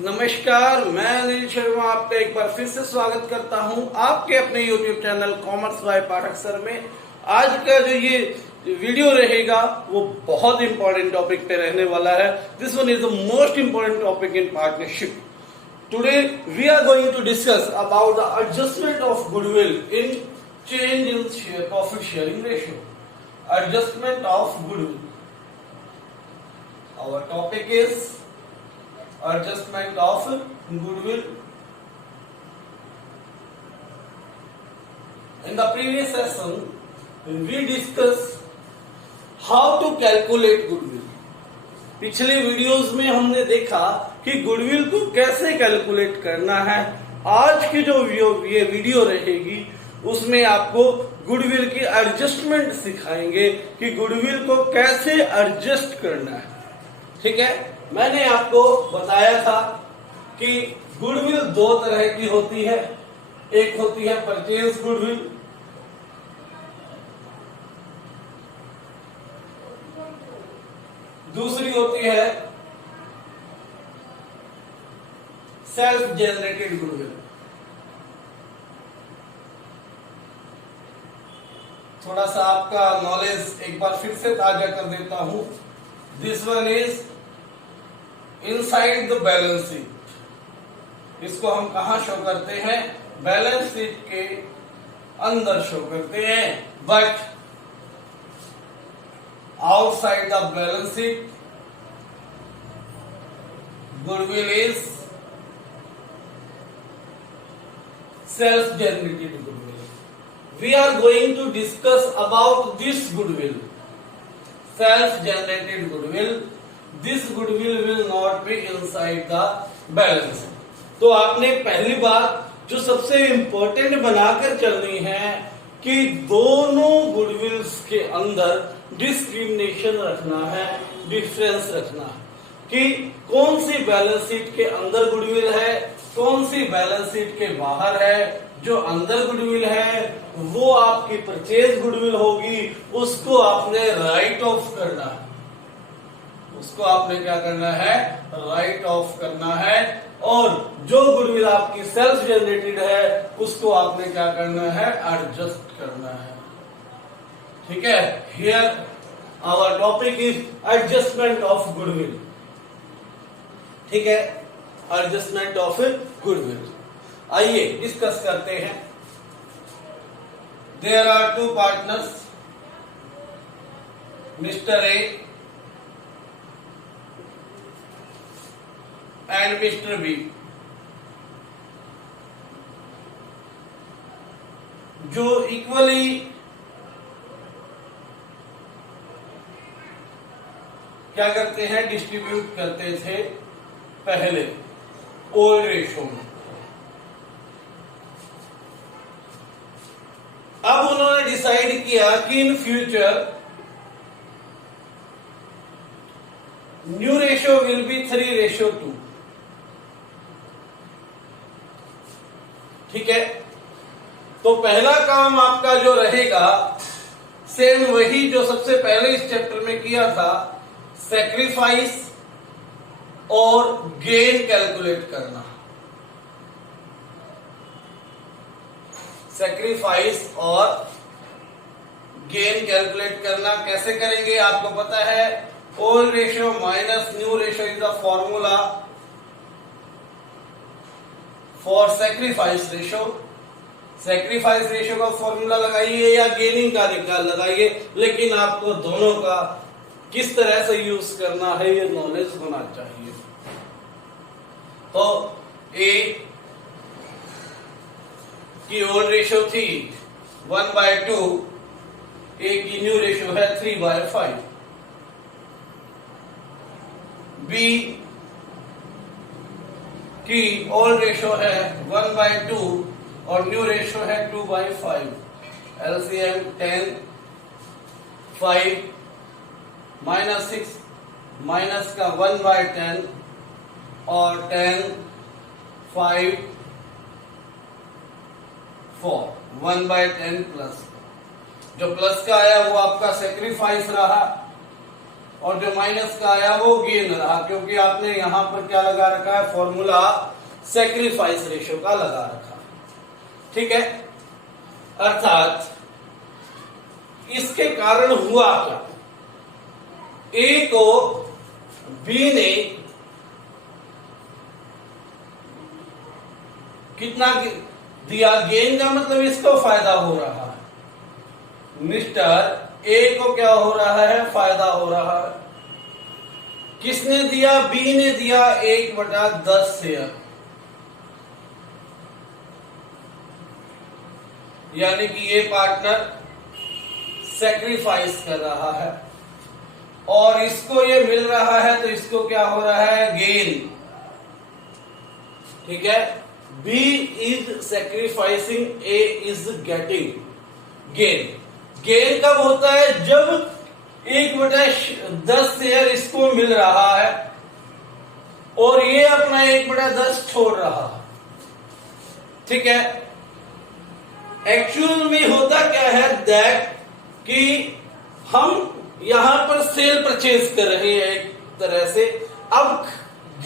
नमस्कार, मैं अनिल शर्मा आपका एक बार फिर से स्वागत करता हूं आपके अपने YouTube channel commerce by Pathak sir में। आज का जो ये वीडियो रहेगा वो बहुत इंपॉर्टेंट टॉपिक पे रहने वाला है। This one is the most important topic in partnership. Today we are going to discuss about the adjustment of goodwill in change in profit sharing ratio. Adjustment of goodwill, our topic is adjustment of goodwill. In the previous session we discussed how to calculate goodwill. पिछले videos में हमने देखा कि goodwill को कैसे calculate करना है। आज की जो ये वीडियो रहेगी उसमें आपको गुडविल की एडजस्टमेंट सिखाएंगे कि गुडविल को कैसे एडजस्ट करना है। ठीक है, मैंने आपको बताया था कि गुडविल दो तरह की होती है। एक होती है परचेज गुडविल, दूसरी होती है सेल्फ जनरेटेड गुडविल। थोड़ा सा आपका नॉलेज एक बार फिर से ताजा कर देता हूं। This one is inside the balance sheet. इसको हम कहा शो करते हैं? बैलेंस शीट के अंदर शो करते हैं। But outside the balance sheet goodwill is self generated goodwill. We are going to discuss about this goodwill, self generated goodwill. This goodwill will not be inside the balance। तो आपने पहली बात जो सबसे इंपॉर्टेंट बनाकर चलनी है कि दोनों गुडविल्स के अंदर डिस्क्रिमिनेशन रखना है, डिफरेंस रखना है कि कौन सी बैलेंस शीट के अंदर गुडविल है, कौन सी बैलेंस शीट के बाहर है। जो अंदर गुडविल है वो आपकी परचेज गुडविल होगी, उसको आपने राइट ऑफ करना है। उसको आपने क्या करना है? राइट ऑफ करना है। और जो गुडविल आपकी सेल्फ जनरेटेड है उसको आपने क्या करना है? एडजस्ट करना है। ठीक है, here our topic is adjustment of goodwill. ठीक है, एडजस्टमेंट ऑफ गुडविल। आइए डिस्कस करते हैं। There are two partners, mister A and Mr. B, जो इक्वली क्या करते हैं? डिस्ट्रीब्यूट करते थे पहले ओल्ड रेशो में। अब उन्होंने डिसाइड किया कि in future new ratio will be 3:2। ठीक है, तो पहला काम आपका जो रहेगा सेम वही जो सबसे पहले इस चैप्टर में किया था, सैक्रिफाइस और गेन कैलकुलेट करना। सैक्रिफाइस और गेन कैलकुलेट करना कैसे करेंगे आपको पता है? Old ratio minus new ratio is the formula for sacrifice ratio. Sacrifice ratio का फॉर्मूला लगाइए या गेनिंग का लगाइए, लेकिन आपको दोनों का किस तरह से यूज करना है ये नॉलेज होना चाहिए। तो ए की ओल्ड रेशियो थी 1/2, ए की न्यू रेशियो है 3/5। बी की ओल्ड रेशियो है 1/2 और न्यू रेशियो है 2/5। एलसीएम 10, 5 माइनस 6 माइनस का 1/10 और 10, 5, 4, 1/10 प्लस। जो प्लस का आया वो आपका सैक्रिफाइस रहा। और जो माइनस का आया वो गेन रहा, क्योंकि आपने यहां पर क्या लगा रखा है, फॉर्मूला सैक्रिफाइस रेशियो का लगा रखा। ठीक है, अर्थात इसके कारण हुआ क्या, ए को बी ने कितना दिया, गेन का मतलब इसको फायदा हो रहा है, मिस्टर ए को क्या हो रहा है, फायदा हो रहा है। किसने दिया, बी ने दिया 1/10 शेयर, यानी कि ये पार्टनर सैक्रिफाइस कर रहा है और इसको ये मिल रहा है, तो इसको क्या हो रहा है, गेन। ठीक है, B is sacrificing, A is getting gain। Gain कब होता है, जब 1/10 शेयर इसको मिल रहा है और ये अपना 1/10 छोड़ रहा है। ठीक है, एक्चुअल में होता क्या है दैट कि हम यहां पर सेल परचेज कर रहे हैं एक तरह से। अब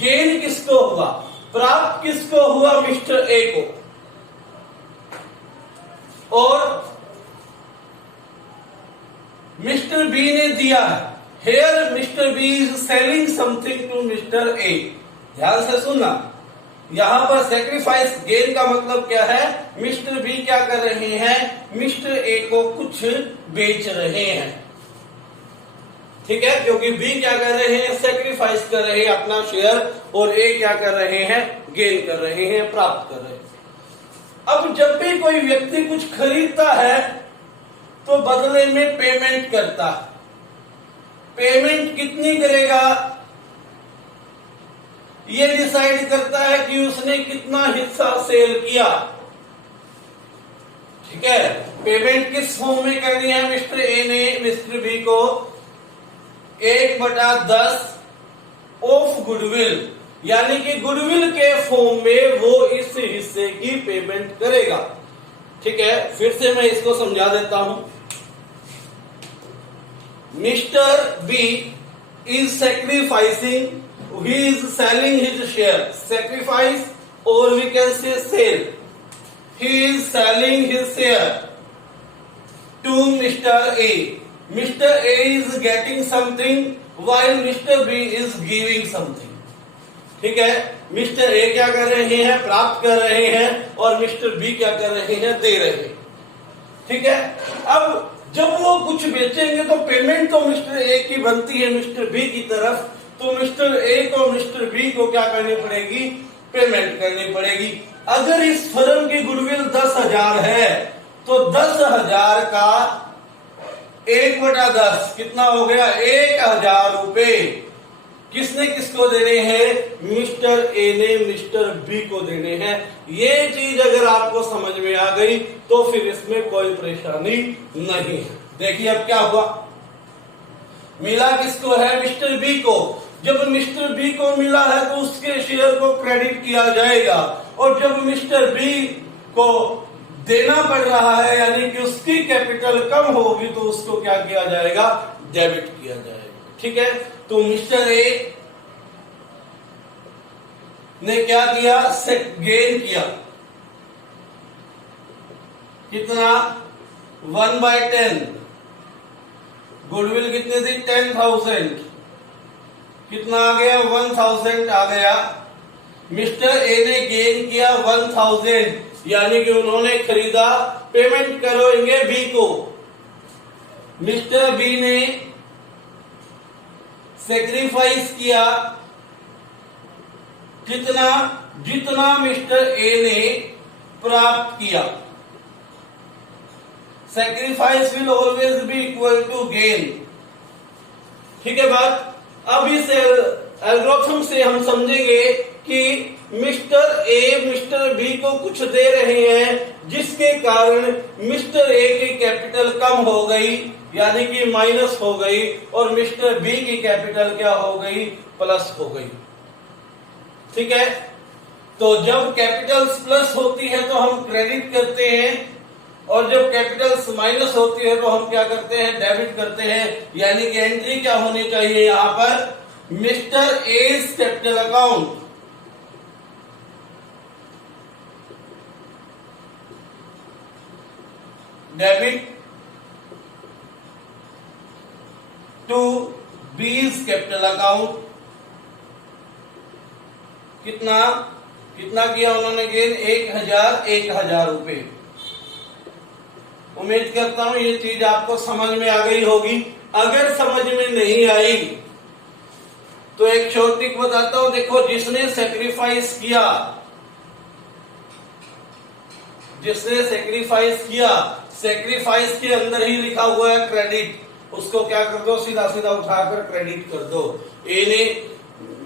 गेन किसको हुआ, प्राप्त किसको हुआ, मिस्टर ए को, और मिस्टर बी ने दिया है। Here mister B is selling something to mister A. ध्यान से सुनना, यहां पर सेक्रीफाइस गेन का मतलब क्या है, मिस्टर बी क्या कर रहे हैं, मिस्टर ए को कुछ बेच रहे हैं। ठीक है, क्योंकि बी क्या कर रहे हैं, सेक्रीफाइस कर रहे हैं अपना शेयर, और ए क्या कर रहे हैं, गेन कर रहे हैं, प्राप्त कर रहे हैं। अब जब भी कोई व्यक्ति कुछ खरीदता है तो बदले में पेमेंट करता है। पेमेंट कितनी करेगा, ये डिसाइड करता है कि उसने कितना हिस्सा सेल किया। ठीक है, पेमेंट किस फॉर्म में करनी है, मिस्टर ए ने मिस्टर बी को 1/10 ऑफ गुडविल, यानी कि गुडविल के फॉर्म में वो इस हिस्से की पेमेंट करेगा। ठीक है, फिर से मैं इसको समझा देता हूं। Mister B is sacrificing, he is selling his share, sacrifice or we can say sale, he is selling his share to Mr. A. Mr. A is getting something while Mr. B is giving something। ठीक है, mister A क्या कर रहे हैं, प्राप्त कर रहे हैं, और मिस्टर बी क्या कर रहे हैं, दे रहे हैं। ठीक है, अब जब वो कुछ बेचेंगे तो पेमेंट तो मिस्टर ए की बनती है मिस्टर बी की तरफ, तो मिस्टर ए को मिस्टर बी को क्या करनी पड़ेगी, पेमेंट करनी पड़ेगी। अगर इस फर्म की गुडविल 10,000 है तो 10,000 का 1/10 कितना हो गया, 1,000 रुपए किसने किसको देने हैं, मिस्टर ए ने मिस्टर बी को देने हैं। ये चीज अगर आपको समझ में आ गई तो फिर इसमें कोई परेशानी नहीं है। देखिए अब क्या हुआ, मिला किसको है, मिस्टर बी को। जब मिस्टर बी को मिला है तो उसके शेयर को क्रेडिट किया जाएगा, और जब मिस्टर बी को देना पड़ रहा है यानी कि उसकी कैपिटल कम होगी तो उसको क्या किया जाएगा, डेबिट किया जाएगा। ठीक है, तो मिस्टर ए ने क्या किया, गेन किया, कितना, 1/10। गुडविल कितने थी, 10,000, कितना आ गया, 1,000 आ गया। मिस्टर ए ने गेन किया 1,000, यानी कि उन्होंने खरीदा, पेमेंट करोगे बी को। मिस्टर बी ने सेक्रीफाइस किया कितना, जितना मिस्टर ए ने प्राप्त किया। Sacrifice will always be equal to gain. ठीक है बात। अब इस एल्गोरिथम से हम समझेंगे कि मिस्टर ए मिस्टर बी को कुछ दे रहे हैं जिसके कारण मिस्टर ए की कैपिटल कम हो गई, यानी कि माइनस हो गई, और मिस्टर बी की कैपिटल क्या हो गई, प्लस हो गई। ठीक है, तो जब कैपिटल्स प्लस होती है तो हम क्रेडिट करते हैं, और जब कैपिटल्स माइनस होती है तो हम क्या करते हैं, डेबिट करते हैं। यानी कि एंट्री क्या होनी चाहिए यहां पर, mister A's capital account, debit to B's capital account. कितना कितना किया उन्होंने गेन, 1000 रुपए। उम्मीद करता हूं ये चीज आपको समझ में आ गई होगी। अगर समझ में नहीं आई तो एक शॉर्ट ट्रिक बताता हूं। देखो, जिसने सेक्रीफाइस किया, सेक्रीफाइस के अंदर ही लिखा हुआ है क्रेडिट, उसको क्या कर दो, सीधा सीधा उठाकर क्रेडिट कर दो। ए ने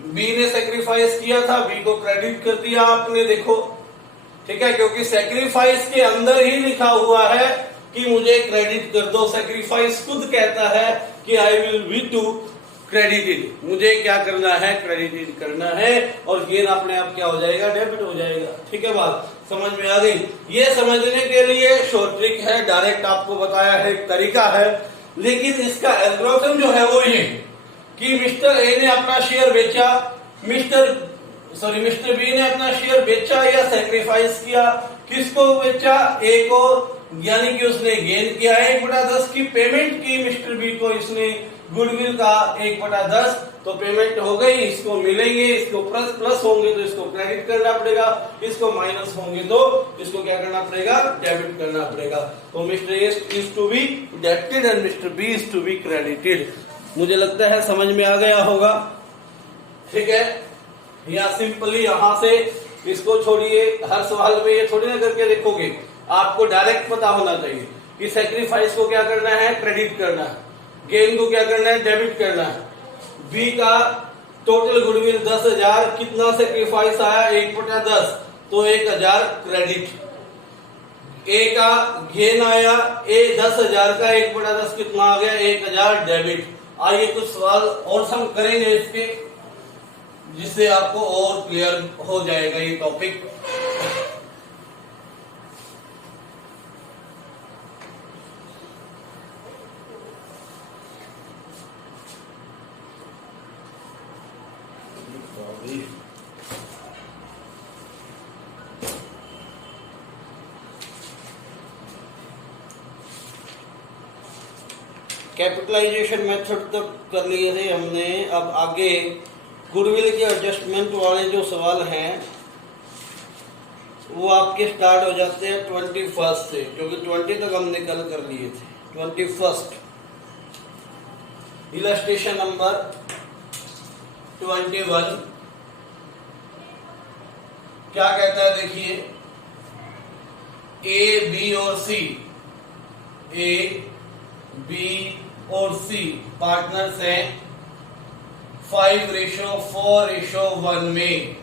बी ने सेक्रीफाइस किया था, बी को क्रेडिट कर दिया आपने, देखो ठीक है, क्योंकि सेक्रीफाइस के अंदर ही लिखा हुआ है कि मुझे क्रेडिट कर दो। सेक्रीफाइस खुद कहता है कि I will be to credited, मुझे क्या करना है, क्रेडिटेड करना है, और गेन अपने आप क्या हो जाएगा, डेबिट हो जाएगा। ठीक है, बात समझ में आ गई। ये समझने के लिए शॉर्ट ट्रिक है, डायरेक्ट आपको बताया है, एक तरीका है, लेकिन इसका एल्गोरिथम जो है वो ये कि मिस्टर ए ने अपना शेयर बेचा, मिस्टर बी ने अपना शेयर बेचा या सेक्रीफाइस किया। किसको बेचा, ए को, यानी कि उसने गेन किया 1/10 की पेमेंट की मिस्टर बी को, इसने गुडविल का 1/10, तो पेमेंट हो गई, इसको मिलेंगे, इसको प्लस होंगे तो इसको क्रेडिट करना पड़ेगा, इसको माइनस होंगे तो इसको क्या करना पड़ेगा, डेबिट करना पड़ेगा। तो mister A is to be debited and mister B is to be credited. मुझे लगता है समझ में आ गया होगा। ठीक है, या सिंपली यहां से इसको छोड़िए, हर सवाल में ये थोड़ी ना करके देखोगे, आपको डायरेक्ट पता होना चाहिए कि सेक्रीफाइस को क्या करना है, क्रेडिट करना है, गेन को क्या करना है, डेबिट करना है। बी का टोटल गुडविल 10,000, कितना सेक्रीफाइस आया, 1/10, तो 1,000 क्रेडिट। ए का गेन आया, 10,000 का 1/10 कितना आ गया, 1,000 डेबिट। आइए कुछ सवाल और हम करेंगे इसके, जिससे आपको और क्लियर हो जाएगा ये टॉपिक। कैपिटलाइजेशन मेथड तक कर लिए थे हमने। अब आगे गुडविल के एडजस्टमेंट वाले जो सवाल हैं वो आपके स्टार्ट हो जाते हैं 21 से, क्योंकि 20 तक हमने कल कर लिए थे। 21 इलस्ट्रेशन नंबर 21 क्या कहता है, देखिए, ए बी और सी, ए बी और सी पार्टनर्स हैं 5:4:1 में।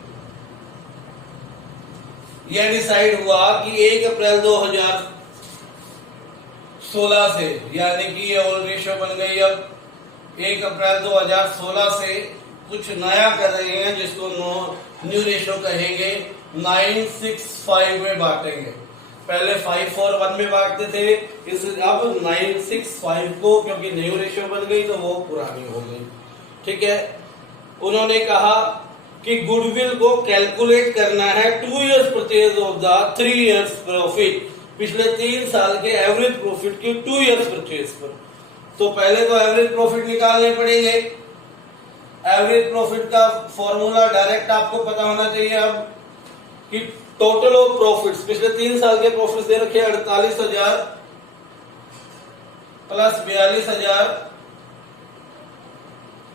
यह डिसाइड हुआ कि 1 अप्रैल 2016 से, यानी कि ये ओल्ड रेशियो बन गई। अब 1 अप्रैल 2016 से कुछ नया कर रहे हैं जिसको न्यू रेशियो कहेंगे, 9:6:5 में बांटेंगे। पहले 5:4:1 में बांटते थे, इस अब 9:6:5 को, क्योंकि न्यू रेशियो बन गई तो वो पुरानी हो गई। ठीक है, उन्होंने कहा कि गुडविल को कैलकुलेट करना है 2 years purchase of the 3 years profit, पिछले 3 साल के एवरेज प्रॉफिट की 2 years परचेज पर। तो पहले तो एवरेज प्रॉफिट निकालने पड़ेंगे। एवरेज प्रॉफिट का फॉर्मूला डायरेक्ट आपको पता होना चाहिए अब, कि टोटल ऑफ प्रॉफिट्स, पिछले 3 साल के प्रॉफिट्स दे रखे 48,000 plus 42,000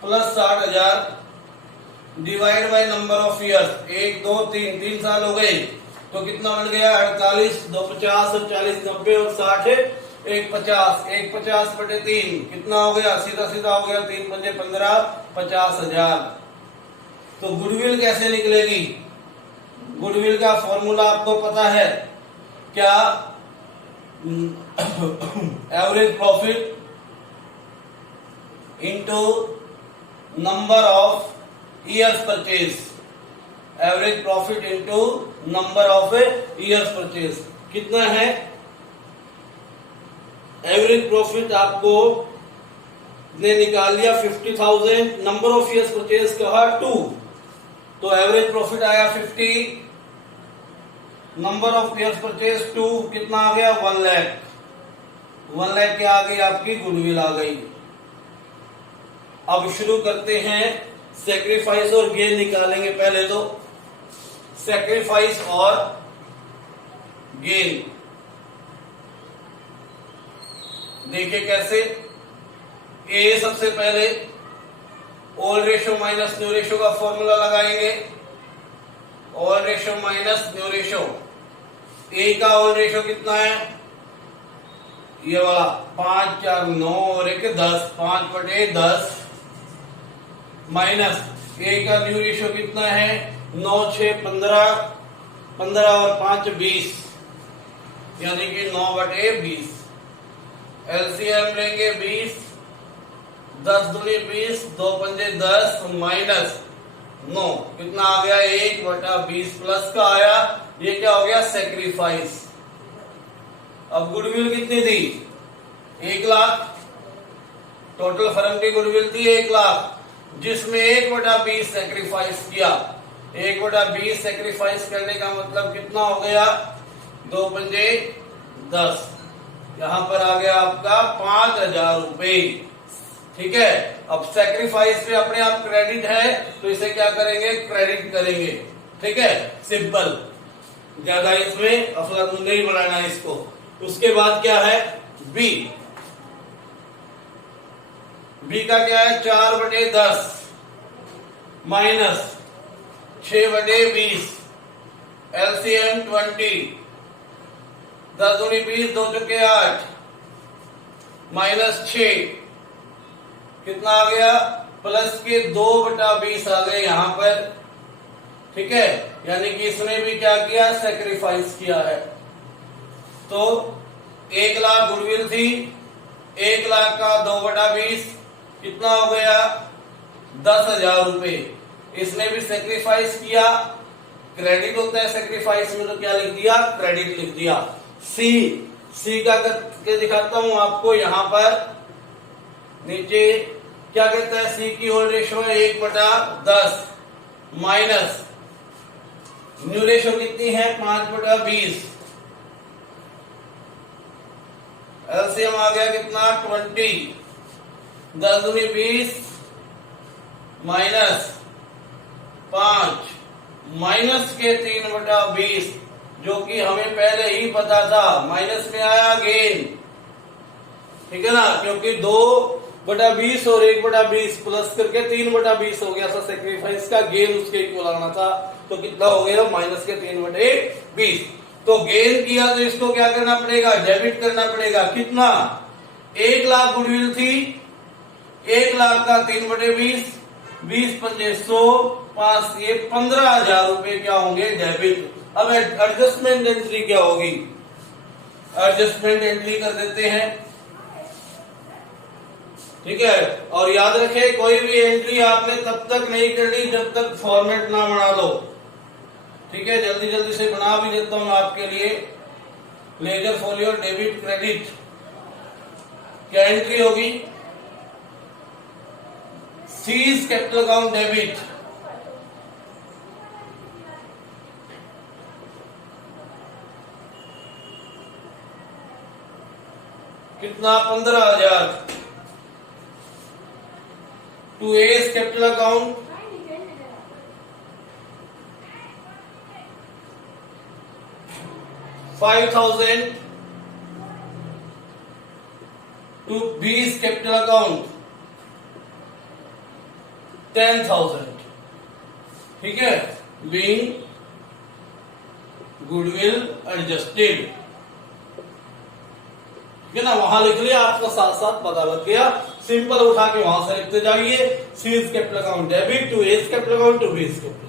plus 60,000 divide by number of years, 1 2 3 साल हो गए, तो कितना बन गया, 48, 2 50, 40 90 और 60 150, 150/3 कितना हो गया, सीधा सीधा हो गया, 3 पंजे 15, 50,000। तो गुडविल कैसे निकलेगी, गुडविल का फॉर्मूला आपको पता है क्या, average profit into number of years purchase, average profit into number of years purchase कितना है, एवरेज प्रॉफिट आपको ने निकाल लिया 50,000, नंबर ऑफ ईयर्स परचेज कहा 2, तो एवरेज प्रॉफिट आया 50, नंबर ऑफ ईयर्स परचेज 2, कितना आ गया 1 लाख। 1 लाख क्या आ गई आपकी गुडविल आ गई। अब शुरू करते हैं सेक्रीफाइस और गेन निकालेंगे। पहले तो सेक्रीफाइस और गेन देखिए कैसे। ए सबसे पहले old ratio minus new ratio का फॉर्मूला लगाएंगे। Old ratio minus new ratio, A का ओल्ड रेशो कितना है ये वाला 5 4 9 और 1 10, 5/10 माइनस ए का न्यू रेशो कितना है 9 6 15, 15 और 5 20, यानी कि 9/20। एलसीएम लेंगे 20, 10 दूनी 20, 2 पंजे 10 माइनस 9, कितना आ गया 1/20 प्लस का आया, ये क्या हो गया सेक्रीफाइस। अब गुडविल कितनी थी 1 लाख, टोटल फर्म की गुडविल थी 1 लाख, जिसमें 1/20 सेक्रीफाइस किया। 1/20 सेक्रीफाइस करने का मतलब कितना हो गया 2 पंजे 10, यहां पर आ गया आपका 5,000 रुपए। ठीक है, अब सेक्रीफाइस पे अपने आप क्रेडिट है तो इसे क्या करेंगे क्रेडिट करेंगे। ठीक है, सिंपल, ज्यादा इसमें अफलातून नहीं बढ़ाना इसको। उसके बाद क्या है बी, बी का क्या है 4/10 माइनस 6/20, एलसीएम 20, 10 दूनी 20, 2 चौके 8 माइनस 6, कितना आ गया प्लस के 2/20 आ गए यहां पर। ठीक है, यानी कि इसमें भी क्या किया सेक्रीफाइस किया है। तो 1 लाख गुडविल थी, 1 लाख का 2/20 कितना हो गया 10,000 रुपए। इसने भी सेक्रीफाइस किया, क्रेडिट होता है सेक्रीफाइस में, तो क्या लिख दिया क्रेडिट लिख दिया। सी, सी का करके दिखाता हूं आपको। यहां पर नीचे क्या कहता है सी की होल्ड रेशो है 1/10 माइनस न्यू रेशो कितनी है 5/20, एलसीएम आ गया कितना 20, 10 दूनी 20 माइनस 5 माइनस के 3/20, जो कि हमें पहले ही पता था, माइनस में आया गेन। ठीक है ना, क्योंकि 2/20 और 1/20 प्लस करके 3/20 हो गया था सेक्रीफाइस का गेन, उसके इक्वल आना था, तो कितना हो गया माइनस के 3/20। तो गेन किया तो इसको क्या करना पड़ेगा डेबिट करना पड़ेगा। कितना 1 लाख गुडविल थी, 1 लाख का 3/20, 20 पंजे 100, 5 ये 15,000 रुपए क्या होंगे डेबिट। अब एडजस्टमेंट एंट्री क्या होगी, एडजस्टमेंट एंट्री कर देते हैं। ठीक है, और याद रखें कोई भी एंट्री आपने तब तक नहीं करनी जब तक फॉर्मेट ना बना लो। ठीक है, जल्दी जल्दी से बना भी देता हूं आपके लिए। लेजर फोलियो डेबिट क्रेडिट क्या एंट्री होगी, सीज कैपिटल अकाउंट डेबिट, कितना 15,000 to A's capital account 5,000 to B's capital account 10,000। ठीक है, बीइंग गुडविल एडजस्टेड। ठीक है ना, वहां लिख लिया, आपको साथ साथ पता लग गया। सिंपल उठा के वहां से लिखते जाइए, C's capital account debit to A's capital account to B's capital.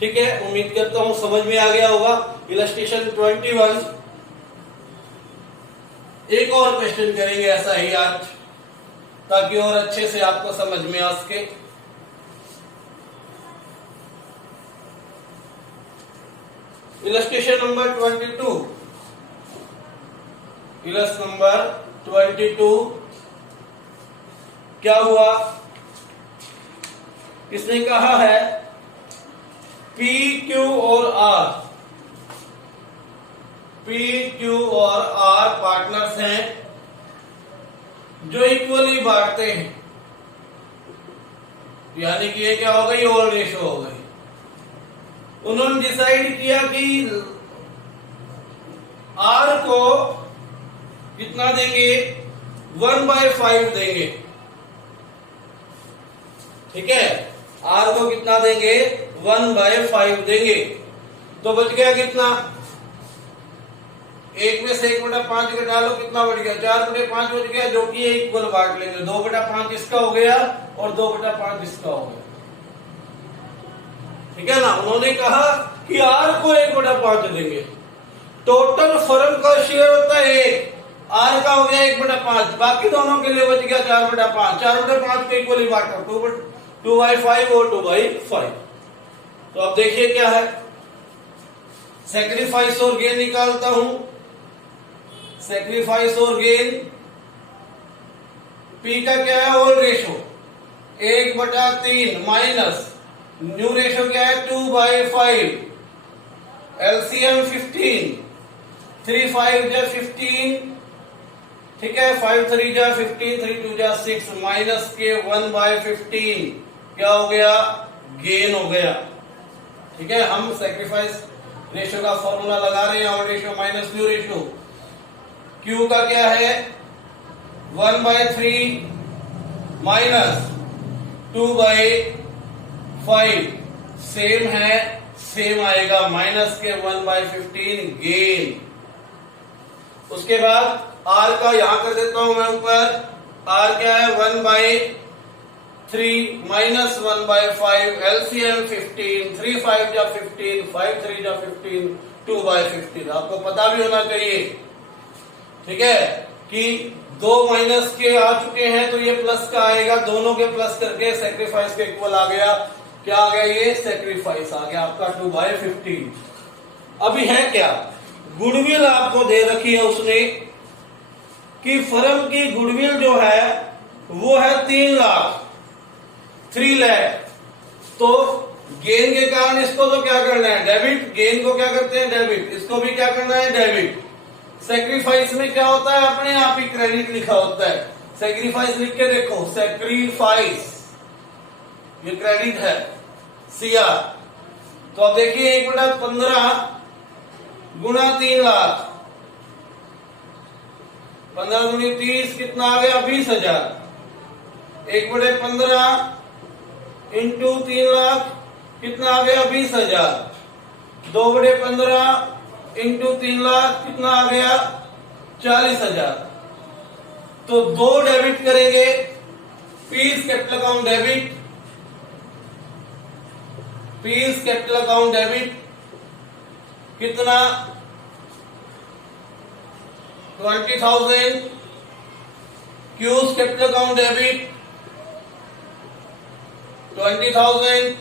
ठीक है, उम्मीद करता हूं समझ में आ गया होगा। इलस्ट्रेशन 21 एक और क्वेश्चन करेंगे ऐसा ही आज, ताकि और अच्छे से आपको समझ में आ सके। इलस्ट्रेशन नंबर 22, इलस्ट नंबर 22 क्या हुआ, इसने कहा है P, Q और R, P, Q और R पार्टनर्स हैं जो इक्वली बांटते हैं, यानी कि ये क्या हो गई, ओल रेशो हो गई। उन्होंने डिसाइड किया कि R को कितना देंगे, 1/5 देंगे, ठीक है, R को कितना देंगे, 1/5 देंगे। तो बच गया कितना, 1 में से 1/5 घटा लो, कितना बच गया, 4/5 बच गया, जो कि इक्वल बांट लेंगे, 2/5 इसका हो गया और 2/5 इसका हो गया, ठीक है ना। उन्होंने कहा कि R को 1/5 देंगे, टोटल फर्म का शेयर होता है 1, R का हो गया 1/5, बाकी दोनों के लिए बच गया 4/5, 4/5 को इक्वली बांटा, 2/5 और 2/5। तो अब देखिए क्या है, सैक्रिफाइस और गेन निकालता हूं। सैक्रिफाइस और गेन, P का क्या है, whole ratio 1/3 minus new ratio क्या है, 2/5, एलसीएम 15, 3 5 जा 15, ठीक है, 5 3 जा 15, 3 2 जा 6, माइनस के 1/15 क्या हो गया, गेन हो गया, ठीक है। हम सैक्रिफाइस रेशो का फॉर्मूला लगा रहे हैं, all ratio minus new ratio. Q का क्या है, 1/3 माइनस 2/5, सेम है, सेम आएगा, माइनस के 1/15 गेन। उसके बाद R का यहां कर देता हूं मैं ऊपर, R क्या है, 1/3 माइनस 1/5, एलसीएम 15, 3 5 जा 15, 5 3 जा 15, 2/15। आपको पता भी होना चाहिए, ठीक है, कि 2 माइनस के आ चुके हैं तो ये प्लस का आएगा, दोनों के प्लस करके सैक्रिफाइस के इक्वल आ गया। क्या आ गया, ये सैक्रिफाइस आ गया आपका 2/15। अभी है क्या, गुडविल आपको दे रखी है उसने कि फर्म की गुडविल जो है वो है 3 लाख, 3 लाख। तो गेन के कारण इसको तो क्या करना है, डेबिट, गेन को क्या करते हैं, डेबिट, इसको भी क्या करना है, डेबिट। सैक्रिफाइस में क्या होता है, अपने आप ही क्रेडिट लिखा होता है, सैक्रिफाइस लिख के देखो, सैक्रिफाइस, ये क्रेडिट है, CR। तो अब देखिए 1/15 गुणा 3 लाख, 15 दूनी 30, कितना आ गया, 20,000। 1/15 इंटू 3 लाख, कितना आ गया, 20,000। 2/15 इंटू 3 लाख, कितना आ गया, 40,000। तो 2 डेबिट करेंगे, P's capital account debit, P's capital account debit, कितना, 20,000, Q's capital account debit 20,000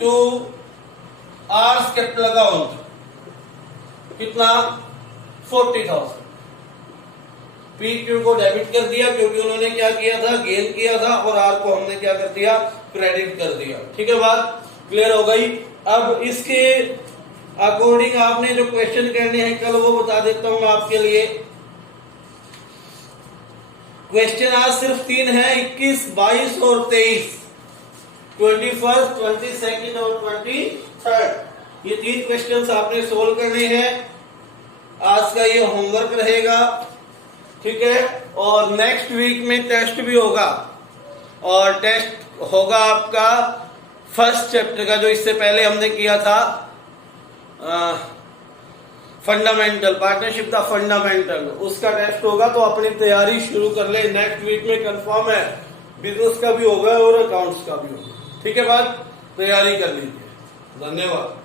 to R's capital account कितना, 40,000। पी क्यू को डेबिट कर दिया क्योंकि उन्होंने क्या किया था, गेन किया था, और आर को हमने क्या कर दिया, क्रेडिट कर दिया। ठीक है, बात क्लियर हो गई। अब इसके अकॉर्डिंग आपने जो क्वेश्चन करने हैं कल वो बता देता हूं आपके लिए। क्वेश्चन आज सिर्फ 3 है, 21, 22 और 23, 21st, 22nd और 23rd। ये 3 क्वेश्चंस आपने सोल्व करने हैं। आज का ये होमवर्क रहेगा, ठीक है। और नेक्स्ट वीक में टेस्ट भी होगा, और टेस्ट होगा आपका फर्स्ट चैप्टर का जो इससे पहले हमने किया था, फंडामेंटल, पार्टनरशिप का फंडामेंटल, उसका टेस्ट होगा। तो अपनी तैयारी शुरू कर ले, नेक्स्ट वीक में कंफर्म है, बिजनेस का भी होगा और अकाउंट्स का भी होगा। ठीक है, बात तैयारी कर लीजिए। धन्यवाद।